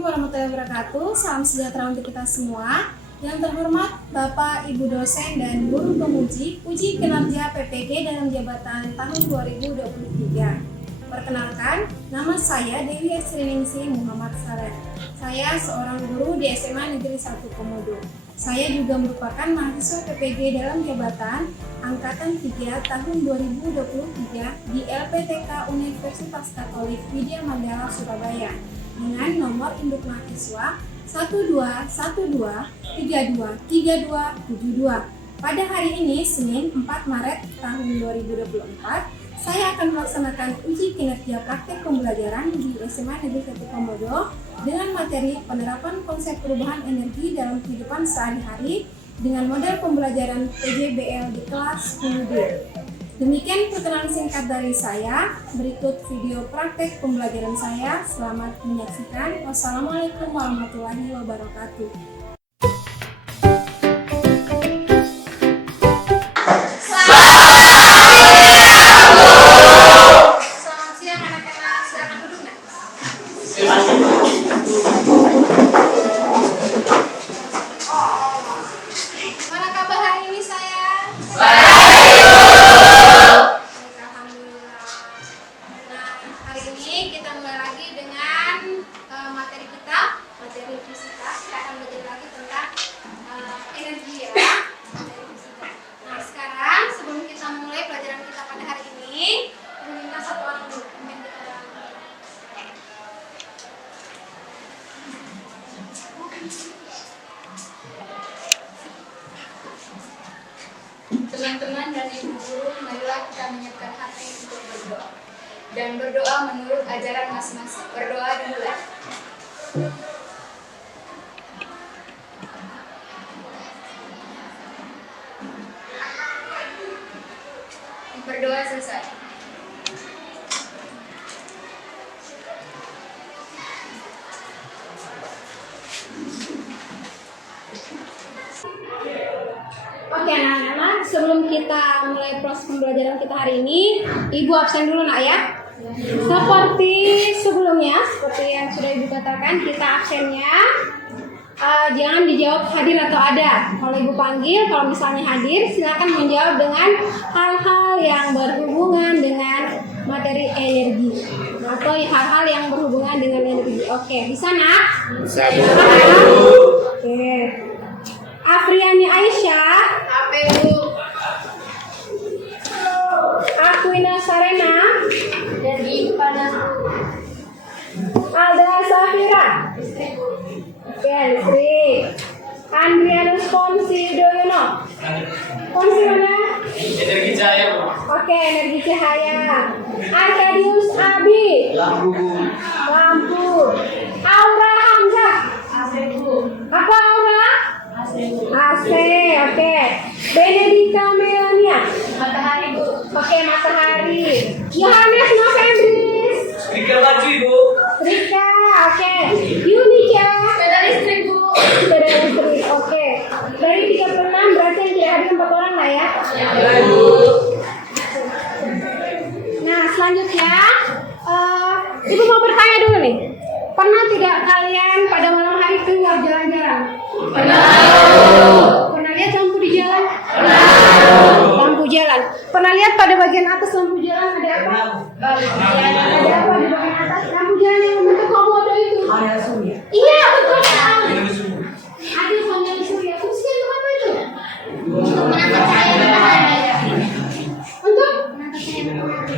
Assalamualaikum warahmatullahi wabarakatuh. Salam sejahtera untuk kita semua. Yang terhormat Bapak, Ibu dosen dan guru penguji uji kinerja PPG dalam jabatan tahun 2023. Perkenalkan, nama saya Dewi Esriningsih Muhammad Saleh. Saya seorang guru di SMA Negeri 1 Komodo. Saya juga merupakan mahasiswa PPG dalam jabatan Angkatan 3 tahun 2023 di LPTK Universitas Katolik Widya Mandala Surabaya dengan nomor induk mahasiswa 1212323272. Pada hari ini, Senin 4 Maret tahun 2024, saya akan melaksanakan uji kinerja praktek pembelajaran di SMA Negeri 1 Komodo dengan materi penerapan konsep perubahan energi dalam kehidupan sehari-hari dengan model pembelajaran PJBL di kelas 10D. Demikian perkenalan singkat dari saya. Berikut video praktek pembelajaran saya. Selamat menyaksikan. Wassalamualaikum warahmatullahi wabarakatuh. Teman-teman dan ibu guru, marilah kita menyiapkan hati untuk berdoa dan berdoa menurut ajaran masing-masing. Berdoa dimulai. Berdoa selesai. Oke anak-anak, sebelum kita mulai proses pembelajaran kita hari ini, Ibu absen dulu nak ya. Seperti sebelumnya, seperti yang sudah Ibu katakan, kita absennya jangan dijawab hadir atau ada. Kalau Ibu panggil, kalau misalnya hadir, silakan menjawab dengan hal-hal yang berhubungan dengan materi energi atau hal-hal yang berhubungan dengan energi. Oke, bisa nak? Bisa. Oke. Afriani Aisyah, Aquina Sarena, Jadi pada Alda Safira, Sri, Andrianus Ponsi Doyono, Ponsi mana? Energi cahaya. Oke, energi cahaya. Arkadius Abi, lampu. Aura Hamzah, apa Aura? AC, oke. Benedika Melania, matahari Bu. oke, matahari. Yohanes Novembris, Rika laju ibu. Rika, oke. Yunica, Sepeda listrik Bu. sepeda listrik, oke. Dari 36 berarti yang tidak hadir 4 orang lah ya. Ya ibu. Nah, selanjutnya Ibu mau bertanya dulu nih. Pernah tidak kalian pada malam hari keluar jalan-jalan? Pernah lihat lampu di jalan? Lampu jalan. Pernah lihat pada bagian atas lampu jalan ada apa? Ada apa di bagian atas? Lampu jalan yang membentuk komodo itu. Iya, betul. Ada panel surya. Fungsinya untuk apa itu? Untuk menangkap cahaya matahari. Untuk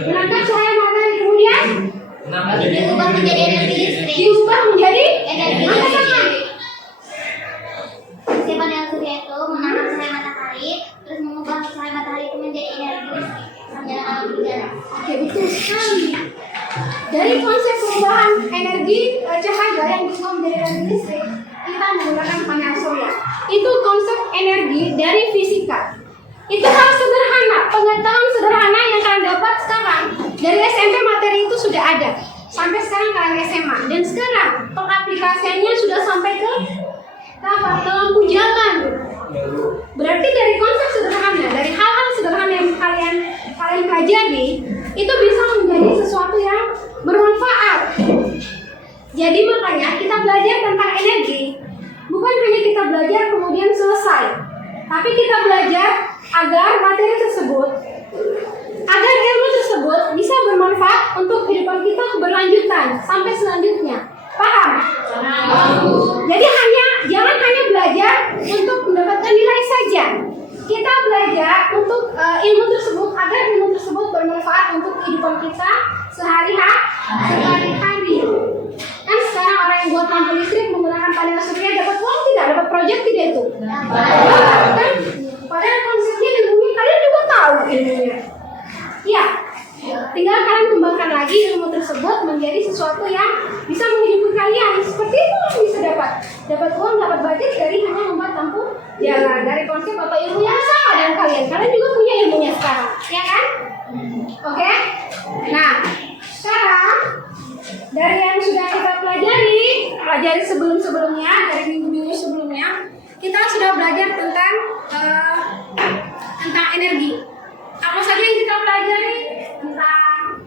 menangkap cahaya matahari. Kemudian Diubah menjadi energi listrik. diubah menjadi Energi apa listrik. sama? Si panel surya itu menangkap cahaya matahari, terus mengubah cahaya matahari itu menjadi energi listrik. Menyalakan lampu jalan. Oke, betul sekali. Dari konsep perubahan energi cahaya yang diubah menjadi energi listrik, kita menggunakan panel surya. Itu konsep energi dari fisika. Itu hal sederhana, pengetahuan sederhana yang kalian dapat sekarang. Dari SMP materi itu sudah ada. Sampai sekarang kalian SMA. Dan sekarang pengaplikasiannya sudah sampai ke apa? Ke lampu jalan. Berarti dari konsep sederhana, dari hal-hal sederhana yang kalian pelajari, itu bisa menjadi sesuatu yang bermanfaat. Jadi makanya kita belajar tentang energi. Bukan hanya kita belajar kemudian selesai, tapi kita belajar agar materi tersebut, agar ilmu tersebut bisa bermanfaat untuk kehidupan kita keberlanjutan sampai selanjutnya. Paham? Jadi jangan hanya belajar untuk mendapatkan nilai saja. Kita belajar untuk ilmu tersebut agar ilmu tersebut bermanfaat untuk kehidupan kita sehari-hari. Kan sekarang orang yang buat lampu listrik menggunakan panel surya dapat uang tidak? Dapat proyek tidak itu? Kan? Padahal konsepnya ilmunya kalian juga tahu ilmunya. Iya. Tinggal kalian kembangkan lagi ilmu tersebut menjadi sesuatu yang bisa menghidupi kalian. Seperti itu bisa dapat uang, dapat budget dari hanya membuat lampu jalan. Dari konsep atau ilmu yang sama dengan kalian. Kalian juga punya ilmunya sekarang, ya kan? Oke? Nah, sekarang dari yang sudah kita pelajari sebelum-sebelumnya, dari minggu-minggu sebelumnya, kita sudah belajar tentang energi. Apa saja yang kita pelajari? Tentang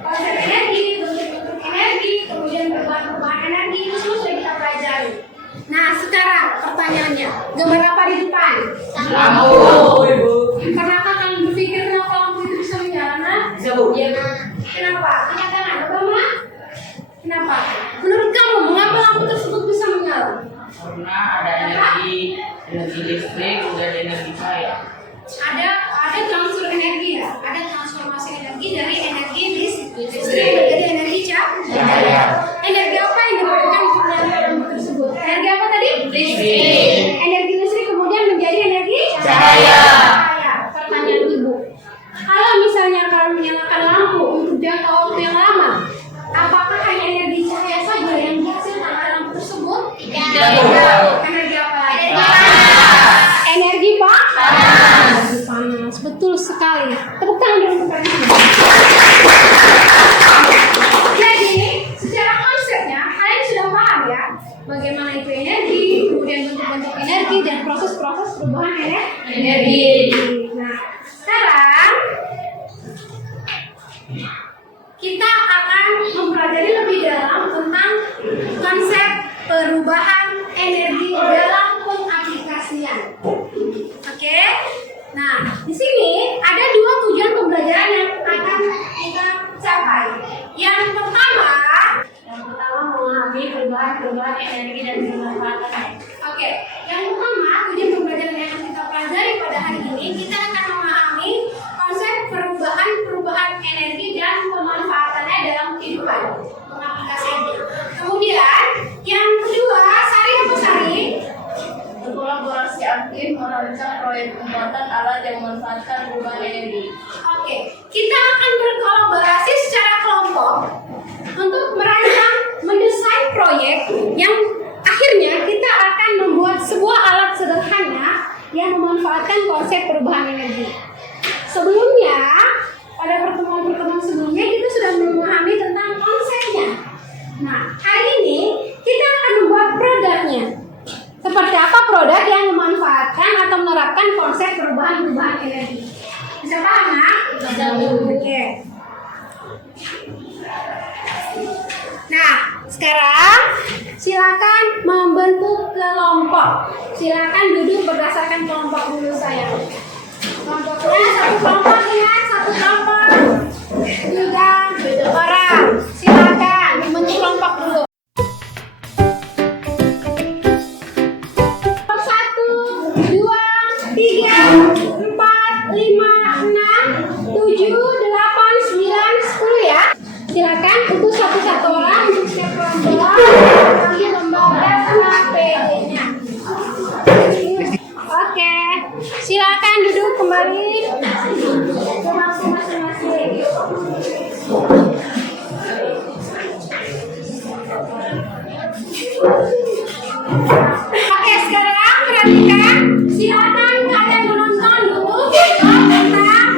konsep energi, bentuk-bentuk energi, kemudian perubahan energi, itu semua sudah kita pelajari. Nah, sekarang pertanyaannya, gambar apa di depan? Lampu, Ibu. Kenapa kalian berpikir kenapa lampu itu bisa menyala? Nah? Bisa, Bu. Iya. Kenapa? Angkat tangan, pertama. Kenapa? Menurut kamu, mengapa lampu tersebut bisa menyala? Karena ada energi listrik dan energi cahaya. Ada transfer energi ya, ada transformasi energi dari energi listrik menjadi energi cahaya. Energi apa yang diperlukan untuk menyalakan lampu tersebut? Energi apa tadi? Listrik. Energi listrik kemudian menjadi energi Cahaya. Pertanyaan ibu, kalau misalnya kalian menyalakan lampu untuk jangka waktu yang lama, apakah hanya energi cahaya saja yang dihasilkan oleh lampu tersebut? Tidak. Energi apa lagi? Energi panas. Energi panas, betul sekali. Tepuk tangan dulu untuk kalian. Jadi, secara konsepnya kalian sudah paham ya, bagaimana itu energi, kemudian bentuk-bentuk energi dan proses-proses perubahan energi. Nah, sekarang kita akan mempelajari lebih dalam tentang konsep perubahan energi dalam pengaplikasian. Oke? Nah, di sini ada dua tujuan pembelajaran yang akan kita capai. Yang pertama memahami perubahan energi dan pemanfaatannya. Oke, yang pertama tujuan pembelajaran yang akan kita pelajari pada hari ini, kita akan memahami konsep perubahan energi dan pemanfaatannya dalam kehidupan pengaplikasiannya. Kemudian yang kedua, Sari apa Sari? Berkolaborasi aktif merancang proyek pembuatan alat yang memanfaatkan perubahan energi. Oke, kita akan berkolaborasi secara kelompok untuk merancang mendesain proyek yang akhirnya kita akan membuat sebuah alat sederhana yang memanfaatkan konsep perubahan energi. Sebelumnya, pada pertemuan-pertemuan sebelumnya kita sudah memahami tentang konsepnya. Nah, hari ini kita akan membuat produknya. Seperti apa produk yang memanfaatkan atau menerapkan konsep perubahan energi? Bisa paham, Nak? Bisa. Oke. Nah, sekarang silakan membentuk kelompok. Silakan duduk berdasarkan kelompok dulu saya. Kelompoknya satu kelompok ingat, satu kelompok 3 orang. Silakan membentuk kelompok dulu. 1, 2, 3, 4, 5, 6, 7, 8, 9, 10 ya. Silakan untuk satu-satu orang untuk setiap kelompok ambil lembaga sama PD-nya. Oke, silakan duduk kembali ke masing-masing. Oke, sekarang perhatikan. Silakan kalian menonton dulu tentang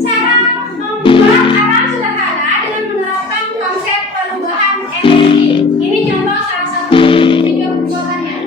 cara membuat alat sederhana dengan menerapkan konsep perubahan energi. Ini contoh salah satu video pembuatannya.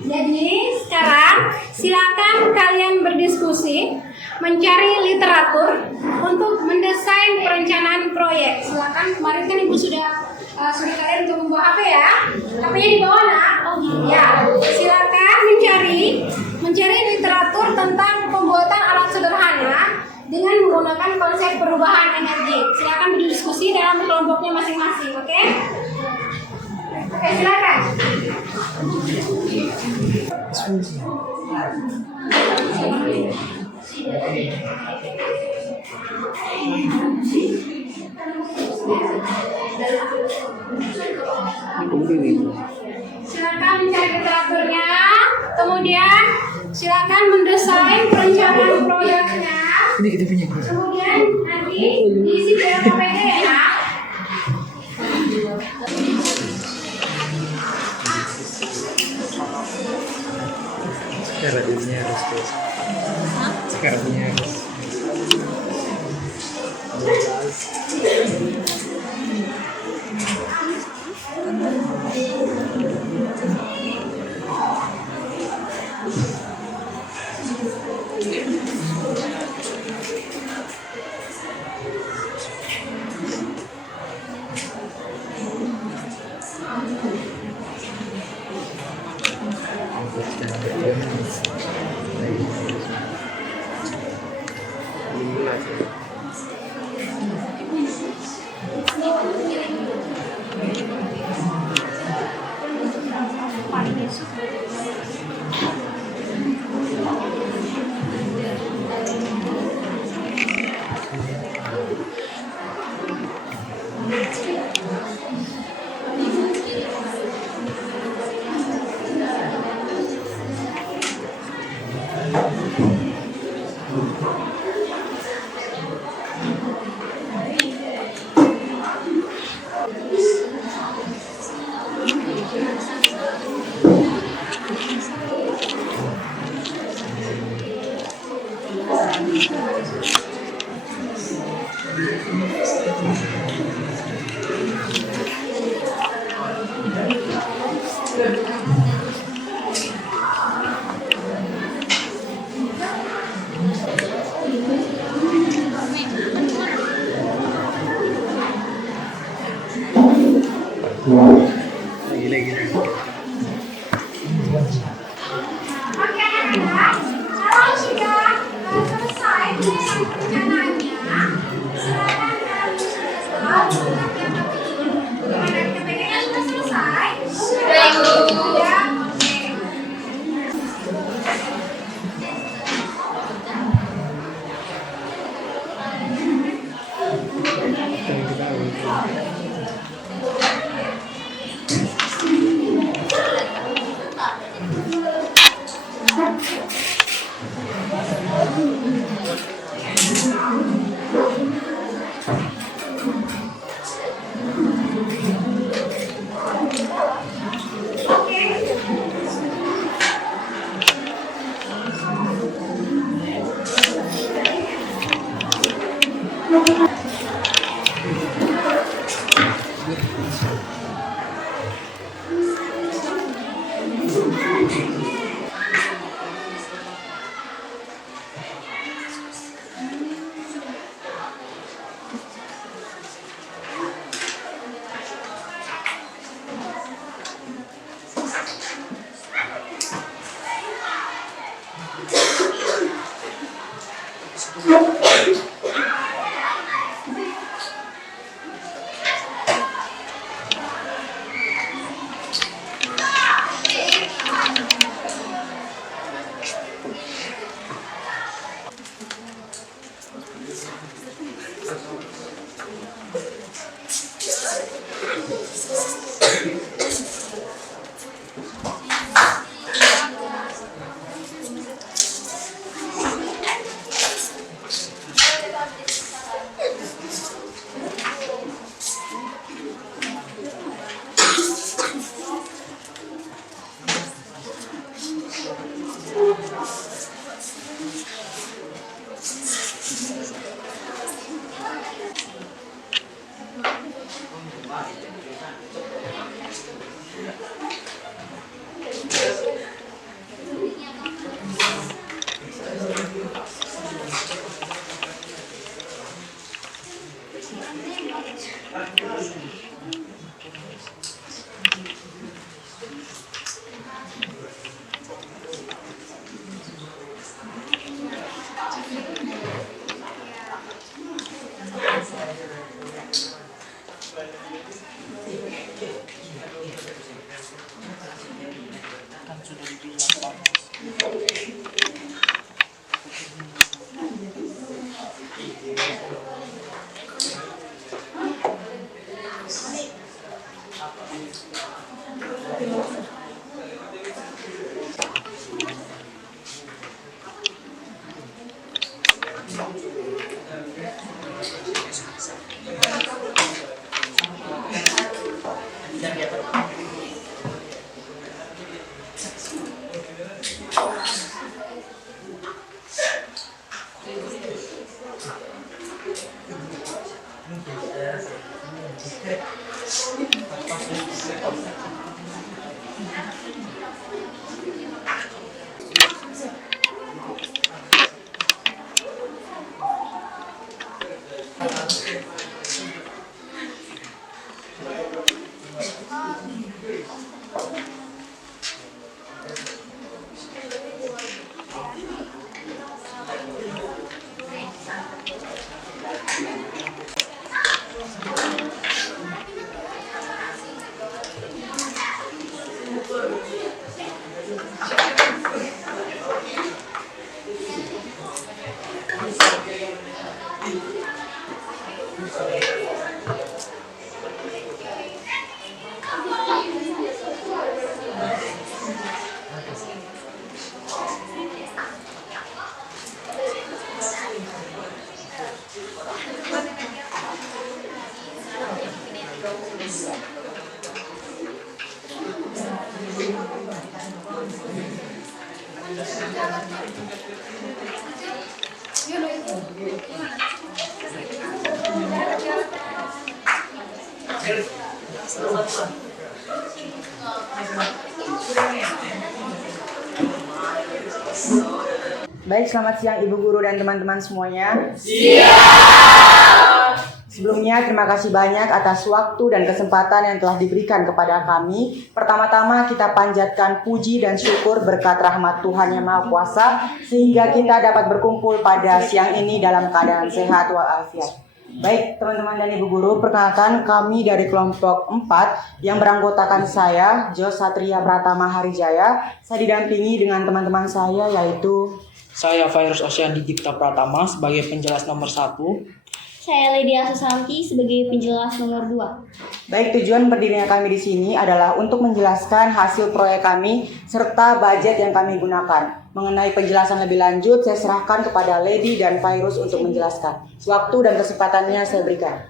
Jadi sekarang silakan kalian berdiskusi mencari literatur untuk mendesain perencanaan proyek. Silakan, kemarin kan ibu sudah suruh kalian untuk membawa HP ya. HP-nya di bawah nak. Oh ya. Silakan mencari literatur tentang pembuatan alat sederhana dengan menggunakan konsep perubahan energi. Silakan berdiskusi dalam kelompoknya masing-masing, oke? Oke, silakan. Silakan mencari literaturnya, kemudian silakan mendesain perencanaan proyeknya. Kemudian nanti diisi dalam PPT ya. Sekarang harus. Lagi. Oke, kalau sudah selesai perencanaannya, silakan kalian PPT-nya sudah selesai. Sudah, Ibu. Sudah, oke. sudah dibilang panas. Baik, selamat siang Ibu Guru dan teman-teman semuanya. Sebelumnya, terima kasih banyak atas waktu dan kesempatan yang telah diberikan kepada kami. Pertama-tama kita panjatkan puji dan syukur berkat rahmat Tuhan Yang Maha Kuasa, sehingga kita dapat berkumpul pada siang ini dalam keadaan sehat walafiat. Baik, teman-teman dan Ibu Guru, perkenalkan kami dari kelompok 4 yang beranggotakan saya, Jos Satria Pratama Harijaya. Saya didampingi dengan teman-teman saya yaitu Saya Virus Ocean Dipta Pratama sebagai penjelas nomor 1. Saya Lydia Susanti sebagai penjelas nomor 2. Baik, tujuan berdirinya kami di sini adalah untuk menjelaskan hasil proyek kami serta budget yang kami gunakan. Mengenai penjelasan lebih lanjut, saya serahkan kepada Lady dan Virus untuk menjelaskan. Waktu dan kesempatannya saya berikan.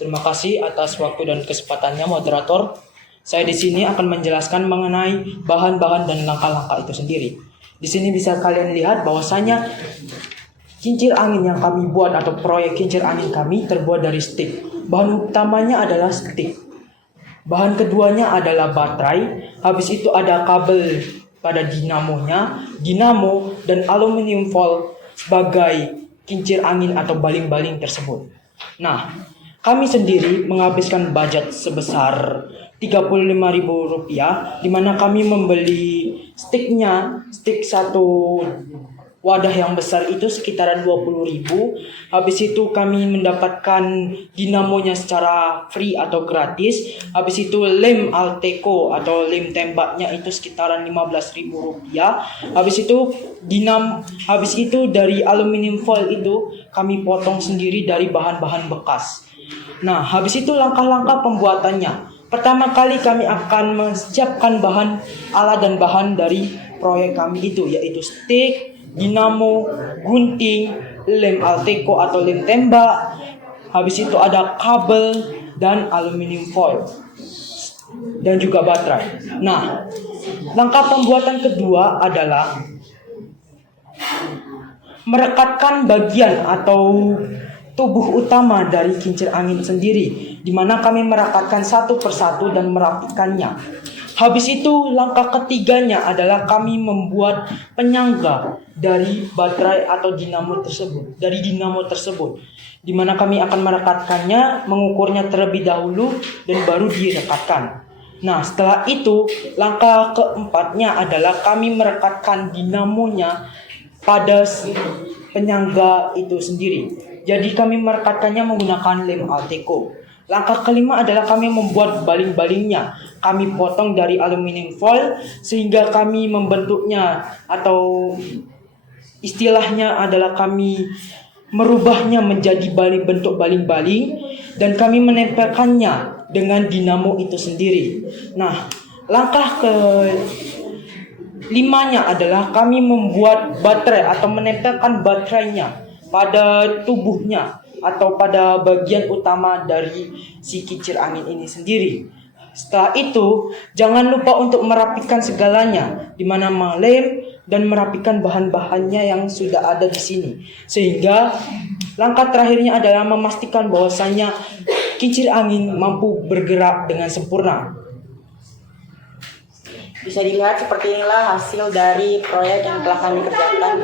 Terima kasih atas waktu dan kesempatannya, moderator. Saya di sini akan menjelaskan mengenai bahan-bahan dan langkah-langkah itu sendiri. Di sini bisa kalian lihat bahwasanya kincir angin yang kami buat atau proyek kincir angin kami terbuat dari stick. Bahan utamanya adalah stick. Bahan keduanya adalah baterai. Habis itu ada kabel pada dinamonya, dinamo dan aluminium foil sebagai kincir angin atau baling-baling tersebut. Nah, kami sendiri menghabiskan budget sebesar Rp35.000, di mana kami membeli stick satu wadah yang besar itu sekitaran 20.000. Habis itu kami mendapatkan dinamonya secara free atau gratis. Habis itu lem Alteco atau lem tembaknya itu sekitaran Rp15.000. Habis itu dari aluminium foil itu kami potong sendiri dari bahan-bahan bekas. Nah, habis itu langkah-langkah pembuatannya. Pertama kali kami akan menyiapkan alat dan bahan dari proyek kami itu, yaitu stick, dinamo, gunting, lem Alteco atau lem tembak. Habis itu ada kabel dan aluminium foil dan juga baterai. Nah, langkah pembuatan kedua adalah merekatkan bagian atau tubuh utama dari kincir angin sendiri, di mana kami merekatkan satu persatu dan merapikannya. Habis itu langkah ketiganya adalah kami membuat penyangga dari baterai atau dinamo tersebut, di mana kami akan merekatkannya, mengukurnya terlebih dahulu dan baru direkatkan. Nah, setelah itu langkah keempatnya adalah kami merekatkan dinamonya pada penyangga itu sendiri. Jadi kami merekatkannya menggunakan lem Alteco. Langkah kelima adalah kami membuat baling-balingnya. Kami potong dari aluminium foil sehingga kami membentuknya, atau istilahnya adalah kami merubahnya menjadi bentuk baling-baling dan kami menempelkannya dengan dinamo itu sendiri. Nah, langkah ke limanya adalah kami membuat baterai atau menempelkan baterainya pada tubuhnya atau pada bagian utama dari si kincir angin ini sendiri. Setelah itu, jangan lupa untuk merapikan segalanya, di mana melem dan merapikan bahan-bahannya yang sudah ada di sini. Sehingga langkah terakhirnya adalah memastikan bahwasanya kincir angin mampu bergerak dengan sempurna. Bisa dilihat seperti inilah hasil dari proyek yang telah kami kerjakan.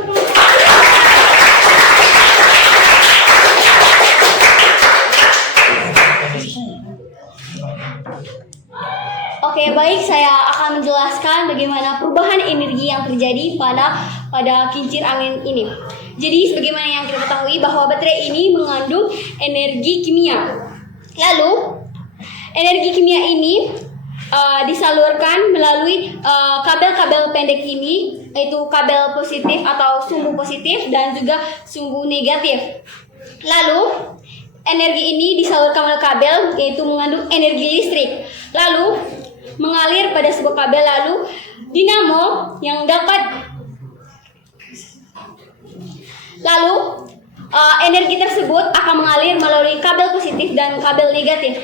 Oke, baik, saya akan menjelaskan bagaimana perubahan energi yang terjadi pada kincir angin ini. Jadi, sebagaimana yang kita ketahui bahwa baterai ini mengandung energi kimia. Lalu, energi kimia ini disalurkan melalui kabel-kabel pendek ini, yaitu kabel positif atau sumbu positif dan juga sumbu negatif. Lalu, energi ini disalurkan melalui kabel, yaitu mengandung energi listrik. Lalu, mengalir pada sebuah kabel, lalu dinamo yang dapat energi tersebut akan mengalir melalui kabel positif dan kabel negatif.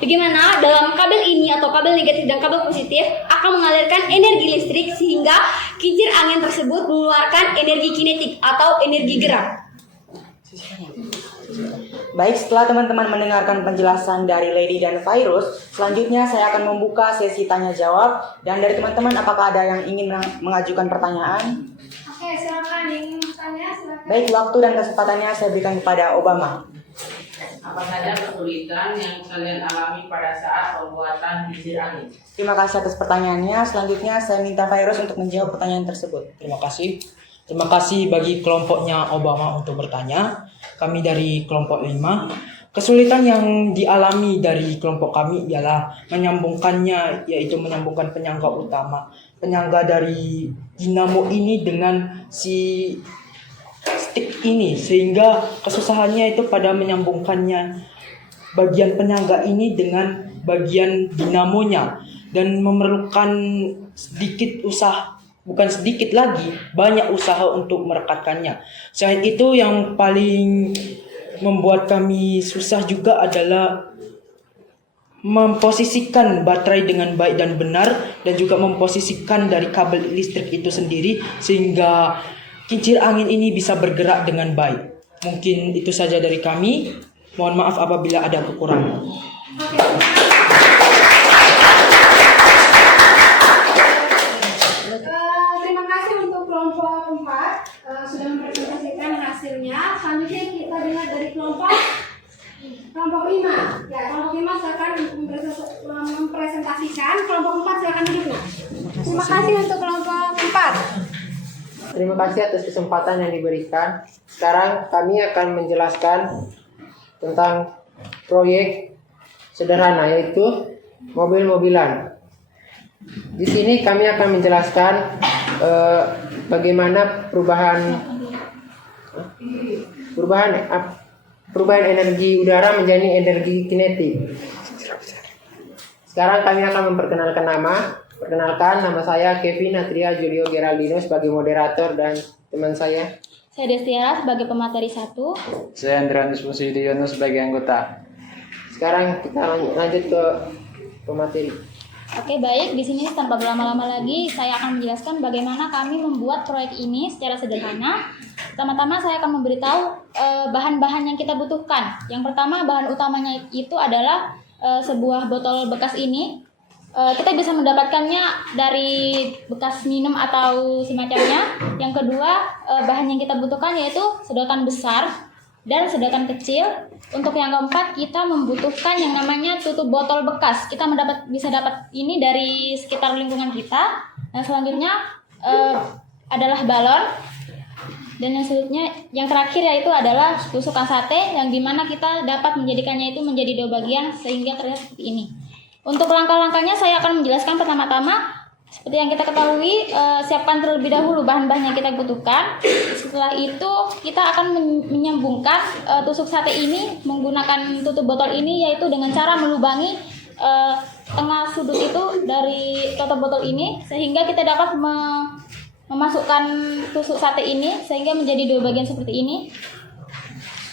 Bagaimana dalam kabel ini atau kabel negatif dan kabel positif akan mengalirkan energi listrik sehingga kincir angin tersebut mengeluarkan energi kinetik atau energi gerak. Baik, setelah teman-teman mendengarkan penjelasan dari Lady dan Virus, selanjutnya saya akan membuka sesi tanya jawab. Dan dari teman-teman, apakah ada yang ingin mengajukan pertanyaan? Oke, silakan yang ingin bertanya, silakan. Baik, waktu dan kesempatannya saya berikan kepada Obama. Apa saja kesulitan yang kalian alami pada saat pembuatan kincir angin? Terima kasih atas pertanyaannya. Selanjutnya saya minta Virus untuk menjawab pertanyaan tersebut. Terima kasih. Terima kasih bagi kelompoknya Obama untuk bertanya. Kami dari kelompok 5. Kesulitan yang dialami dari kelompok kami ialah menyambungkannya, yaitu menyambungkan penyangga utama, penyangga dari dinamo ini dengan si stick ini, sehingga kesusahannya itu pada menyambungkannya bagian penyangga ini dengan bagian dinamonya, dan memerlukan sedikit usaha, bukan sedikit lagi, banyak usaha untuk merekatkannya. Selain itu, yang paling membuat kami susah juga adalah memposisikan baterai dengan baik dan benar, dan juga memposisikan dari kabel listrik itu sendiri sehingga kincir angin ini bisa bergerak dengan baik. Mungkin itu saja dari kami. Mohon maaf apabila ada kekurangan. Oke. Terima kasih untuk kelompok 4 sudah mempresentasikan hasilnya. Selanjutnya kita dengar dari kelompok 5. Ya, kelompok 5 silakan mempresentasikan. Kelompok 4 silakan duduk. Terima kasih untuk kelompok 4. Terima kasih atas kesempatan yang diberikan. Sekarang kami akan menjelaskan tentang proyek sederhana, yaitu mobil-mobilan. Di sini kami akan menjelaskan bagaimana perubahan energi udara menjadi energi kinetik. Sekarang kami akan memperkenalkan nama. Perkenalkan, nama saya Kevin Natria Julio Geraldino sebagai moderator dan teman saya. Saya Destiara sebagai pemateri 1. Saya Andrianus Musidiono sebagai anggota. Sekarang kita lanjut ke pemateri. Oke, baik. Di sini tanpa berlama-lama lagi, saya akan menjelaskan bagaimana kami membuat proyek ini secara sederhana. Pertama-tama saya akan memberitahu bahan-bahan yang kita butuhkan. Yang pertama, bahan utamanya itu adalah sebuah botol bekas ini. Kita bisa mendapatkannya dari bekas minum atau semacamnya. Yang kedua, bahan yang kita butuhkan yaitu sedotan besar dan sedotan kecil. Untuk yang keempat, kita membutuhkan yang namanya tutup botol bekas. Kita bisa dapat ini dari sekitar lingkungan kita. Dan selanjutnya adalah balon. Dan yang selanjutnya, yang terakhir yaitu adalah tusukan sate, yang dimana kita dapat menjadikannya itu menjadi 2 bagian sehingga terlihat seperti ini. Untuk langkah-langkahnya saya akan menjelaskan pertama-tama. Seperti yang kita ketahui, siapkan terlebih dahulu bahan-bahan yang kita butuhkan. Setelah itu kita akan menyambungkan tusuk sate ini menggunakan tutup botol ini, yaitu dengan cara melubangi tengah sudut itu dari tutup botol ini, sehingga kita dapat memasukkan tusuk sate ini sehingga menjadi 2 bagian seperti ini.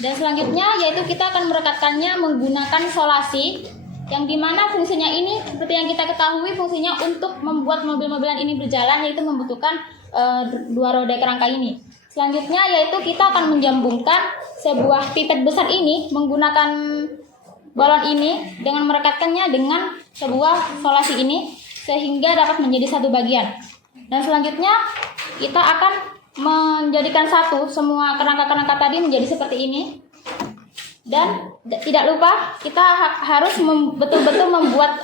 Dan selanjutnya yaitu kita akan merekatkannya menggunakan solasi, yang dimana fungsinya ini seperti yang kita ketahui fungsinya untuk membuat mobil-mobilan ini berjalan, yaitu membutuhkan 2 roda kerangka ini. Selanjutnya yaitu kita akan menjambungkan sebuah pipet besar ini menggunakan balon ini dengan merekatkannya dengan sebuah solasi ini sehingga dapat menjadi 1 bagian. Dan selanjutnya kita akan menjadikan satu semua kerangka-kerangka tadi menjadi seperti ini. Dan tidak lupa kita harus betul-betul membuat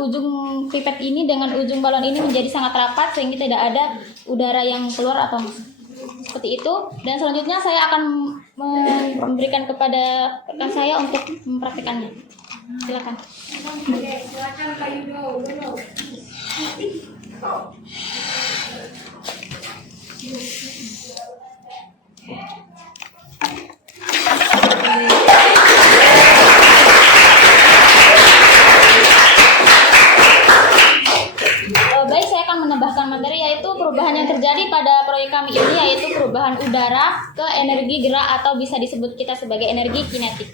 ujung pipet ini dengan ujung balon ini menjadi sangat rapat sehingga tidak ada udara yang keluar atau masuk. Seperti itu. Dan selanjutnya saya akan memberikan kepada rekan saya untuk mempraktikannya. Silakan. Oke, silakan Kak Yudo dulu. Baik, saya akan menambahkan materi yaitu perubahan yang terjadi pada proyek kami ini, yaitu perubahan udara ke energi gerak atau bisa disebut kita sebagai energi kinetik.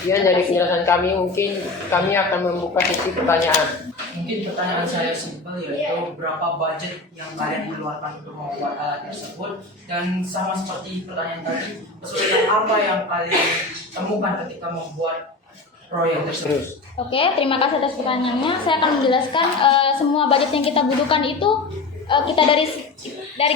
Sekian dari penjelasan kami, mungkin kami akan membuka sesi pertanyaan. Mungkin pertanyaan saya simpel, yaitu berapa budget yang kalian keluarkan untuk membuat alat tersebut, dan sama seperti pertanyaan tadi, kesulitan apa yang kalian temukan ketika membuat proyek tersebut. Oke, terima kasih atas pertanyaannya. Saya akan menjelaskan semua budget yang kita butuhkan itu kita dari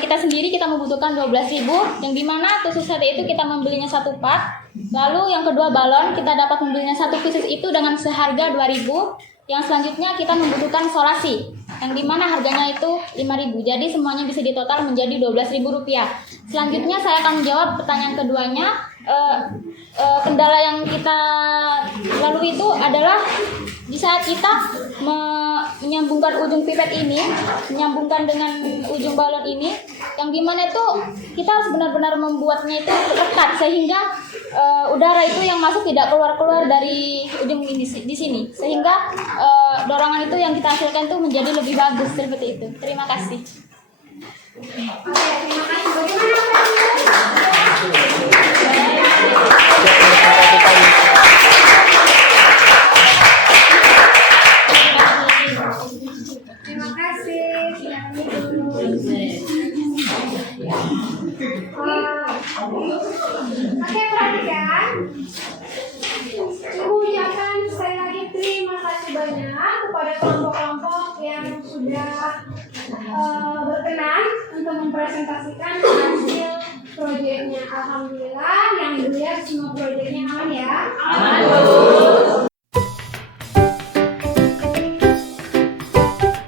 kita sendiri kita membutuhkan 12.000, yang dimana tusuk sate itu kita membelinya 1 part. Lalu yang kedua balon kita dapat membelinya 1 pieces itu dengan seharga 2.000. Yang selanjutnya kita membutuhkan solasi, yang dimana harganya itu 5.000. Jadi semuanya bisa ditotal menjadi 12.000 rupiah. Selanjutnya saya akan menjawab pertanyaan keduanya. Kendala yang kita lalui itu adalah di saat kita menyambungkan ujung pipet ini, menyambungkan dengan ujung balon ini, yang dimana itu kita harus benar-benar membuatnya itu rekat sehingga udara itu yang masuk tidak keluar-keluar dari ujung ini di sini, sehingga dorongan itu yang kita hasilkan itu menjadi lebih bagus seperti itu. Terima kasih. Oke, terima kasih. Bagaimana terima kasih. Oke, perhatikan. Ibu ucapkan sekali lagi terima kasih banyak kepada kelompok-kelompok yang sudah berkenan untuk mempresentasikan hasil proyeknya. Alhamdulillah, yang dilihat semua proyeknya aman ya. Aman.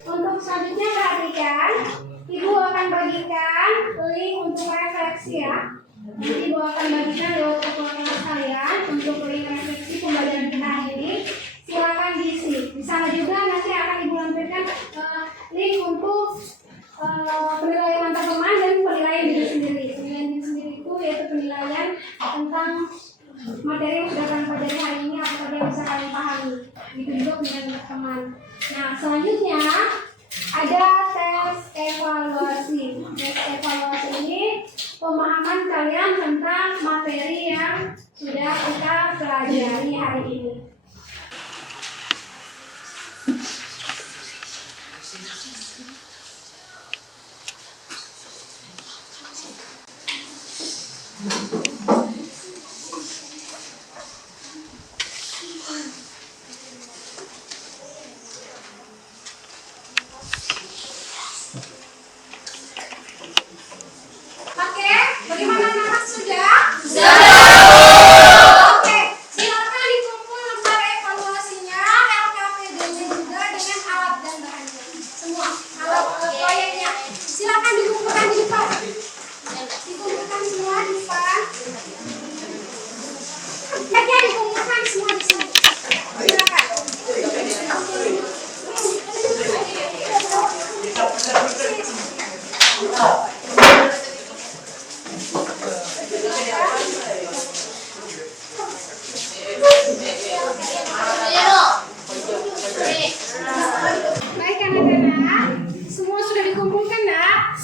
Untuk selanjutnya perhatikan, Ibu akan bagikan link untuk refleksi ya. Nanti Ibu akan bagikan lewat teman-teman sekalian untuk link refleksi pembelajaran kita ini. Silakan diisi. Di sana juga nanti akan Ibu lampirkan link untuk penilaian antar teman dan penilaian diri sendiri. Penilaian diri sendiri itu yaitu penilaian tentang materi yang sudah kalian pelajari hari ini, apa saja yang bisa kalian pahami. Itu juga penilaian antar teman. Nah, selanjutnya ada tes evaluasi. Tes evaluasi ini pemahaman kalian tentang materi yang sudah kita pelajari hari ini. Oke, bagaimana anak sudah? Sudah. Oke, silakan dikumpul mengumpulkan nak?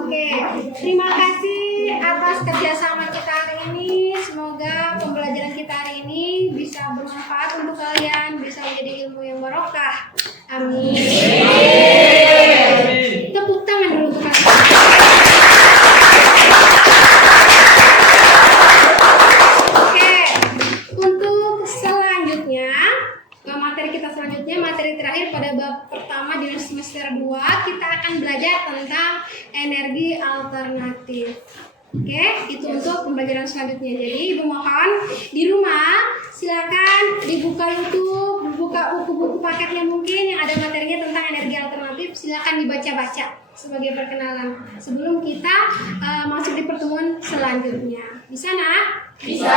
Oke, terima kasih atas kerjasama kita hari ini. Semoga pembelajaran kita hari ini bisa bermanfaat untuk kalian, bisa menjadi ilmu yang barokah. Amin. Tepuk tangan dulu untuk kalian. Oke, untuk selanjutnya, materi kita selanjutnya, materi terakhir pada bab pertama di semester 2, kita akan belajar tentang energi alternatif. Oke, itu untuk pembelajaran selanjutnya. Jadi ibu mohon di rumah silakan dibuka YouTube, dibuka buku-buku paketnya mungkin yang ada materinya tentang energi alternatif, silakan dibaca-baca sebagai perkenalan sebelum kita masuk di pertemuan selanjutnya. Bisa nak? Bisa.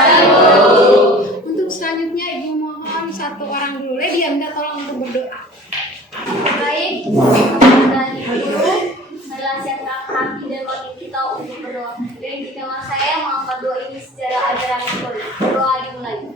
Untuk selanjutnya ibu mohon satu orang dulu, Ledia minta tolong untuk berdoa. Baik, dan guru, marilah siapkan hati dan batin kita untuk berdoa. Dan jika saya mengangkat doa ini secara ajaran Katolik. Doa dimulai.